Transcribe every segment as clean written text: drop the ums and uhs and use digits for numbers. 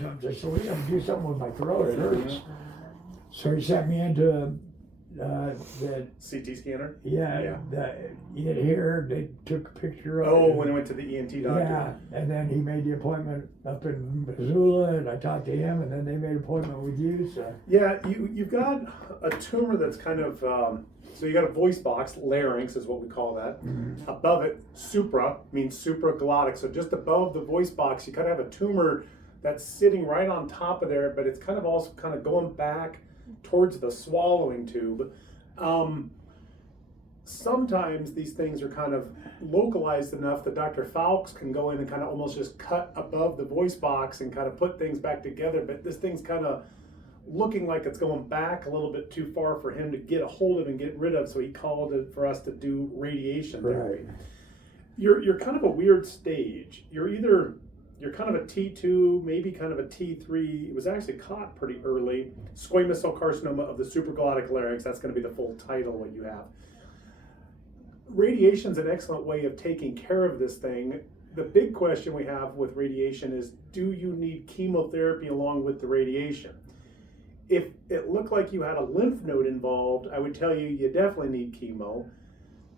I said, we gotta do something with my throat, it hurts. So he sent me into the, CT scanner? yeah, in here, they took a picture of Oh, it. when I went to the ENT doctor. Yeah, and then he made the appointment up in Missoula, and I talked to him, and then they made an appointment with you, so. Yeah, you've got a tumor that's kind of, so you got a voice box, larynx is what we call that. Above it, supra means supraglottic. So just above the voice box, you kind of have a tumor that's sitting right on top of there, but it's kind of also kind of going back towards the swallowing tube. Sometimes these things are kind of localized enough that Dr. Fowlks can go in and kind of almost just cut above the voice box and kind of put things back together, but this thing's kind of looking like it's going back a little bit too far for him to get a hold of and get rid of, so he called it for us to do radiation therapy. Right. You're kind of a weird stage. You're kind of a T2, maybe kind of a T3. It was actually caught pretty early. Squamous cell carcinoma of the supraglottic larynx. That's going to be the full title what you have. Radiation is an excellent way of taking care of this thing. The big question we have with radiation is, do you need chemotherapy along with the radiation? If it looked like you had a lymph node involved, I would tell you you definitely need chemo.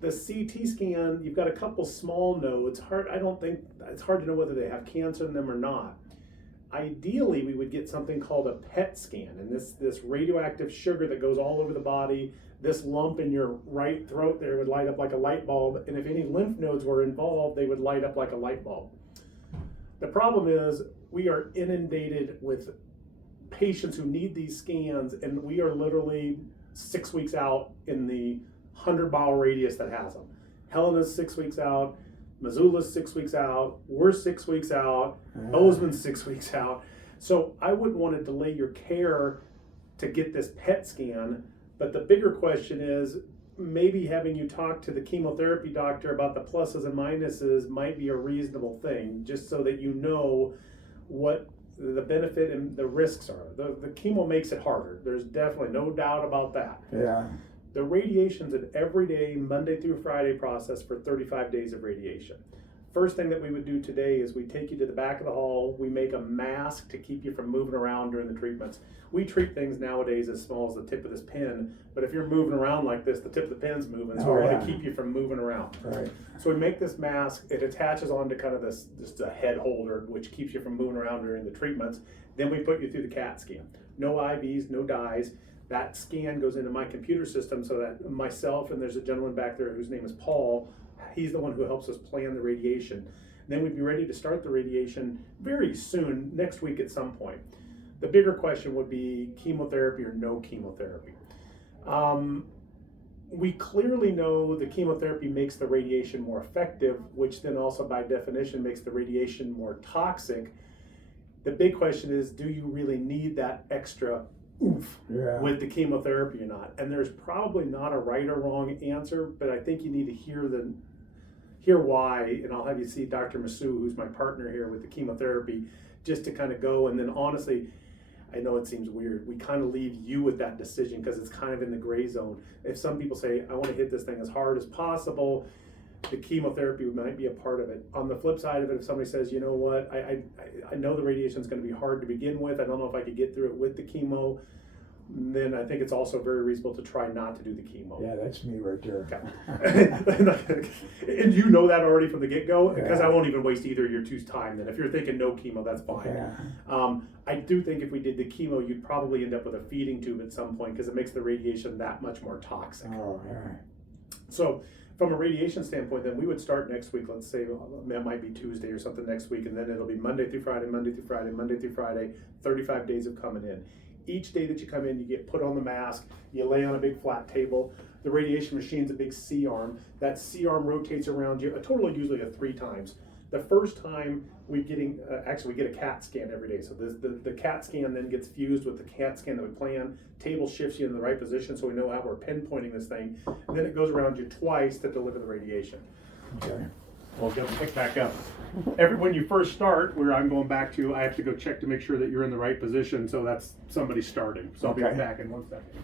The CT scan, you've got a couple small nodes. It's hard to know whether they have cancer in them or not. Ideally, we would get something called a PET scan, and this radioactive sugar that goes all over the body, this lump in your right throat there would light up like a light bulb, and if any lymph nodes were involved, they would light up like a light bulb. The problem is we are inundated with patients who need these scans, and we are literally 6 weeks out in the 100-mile radius that has them. Helena's 6 weeks out, Missoula's 6 weeks out, we're 6 weeks out, Bozeman's 6 weeks out. So I wouldn't want to delay your care to get this PET scan, but the bigger question is maybe having you talk to the chemotherapy doctor about the pluses and minuses might be a reasonable thing, just so that you know what the benefit and the risks are. The chemo makes it harder. There's definitely no doubt about that. Yeah. The radiation's an everyday, Monday through Friday process for 35 days of radiation. First thing that we would do today is we take you to the back of the hall. We make a mask to keep you from moving around during the treatments. We treat things nowadays as small as the tip of this pin, but if you're moving around like this, the tip of the pin's moving, so we want to keep you from moving around. Right. So we make this mask. It attaches onto kind of this just a head holder, which keeps you from moving around during the treatments. Then we put you through the CAT scan. No IVs, no dyes. That scan goes into my computer system so that myself and there's a gentleman back there whose name is Paul, he's the one who helps us plan the radiation. Then we'd be ready to start the radiation very soon, next week at some point. The bigger question would be chemotherapy or no chemotherapy. We clearly know the chemotherapy makes the radiation more effective, which then also by definition makes the radiation more toxic. The big question is, do you really need that extra oomph with the chemotherapy or not? And there's probably not a right or wrong answer, but I think you need to hear why, and I'll have you see Dr. Masu, who's my partner here with the chemotherapy, just to kind of go. And then honestly, I know it seems weird, we kind of leave you with that decision because it's kind of in the gray zone. If some people say, I want to hit this thing as hard as possible, the chemotherapy might be a part of it. On the flip side of it, if somebody says, you know what, I know the radiation is going to be hard to begin with, I don't know if I could get through it with the chemo, then I think it's also very reasonable to try not to do the chemo. Yeah, that's me right there. Okay. And you know that already from the get-go, because Yeah. I won't even waste either of your two's time then. If you're thinking no chemo, that's fine. Yeah. I do think if we did the chemo, you'd probably end up with a feeding tube at some point because it makes the radiation that much more toxic. Oh, yeah. So from a radiation standpoint, then we would start next week. Let's say it might be Tuesday or something next week, and then it'll be Monday through Friday, Monday through Friday, Monday through Friday, 35 days of coming in. Each day that you come in, you get put on the mask, you lay on a big flat table. The radiation machine's a big C-arm. That C-arm rotates around you, a total usually of 3 times. The first time we get a CAT scan every day. So the CAT scan then gets fused with the CAT scan that we plan. Table shifts you in the right position so we know how we're pinpointing this thing. And then it goes around you twice to deliver the radiation. Okay. We'll pick back up. When you first start, where I'm going back to, I have to go check to make sure that you're in the right position. So that's somebody starting. So I'll be Okay. back in 1 second.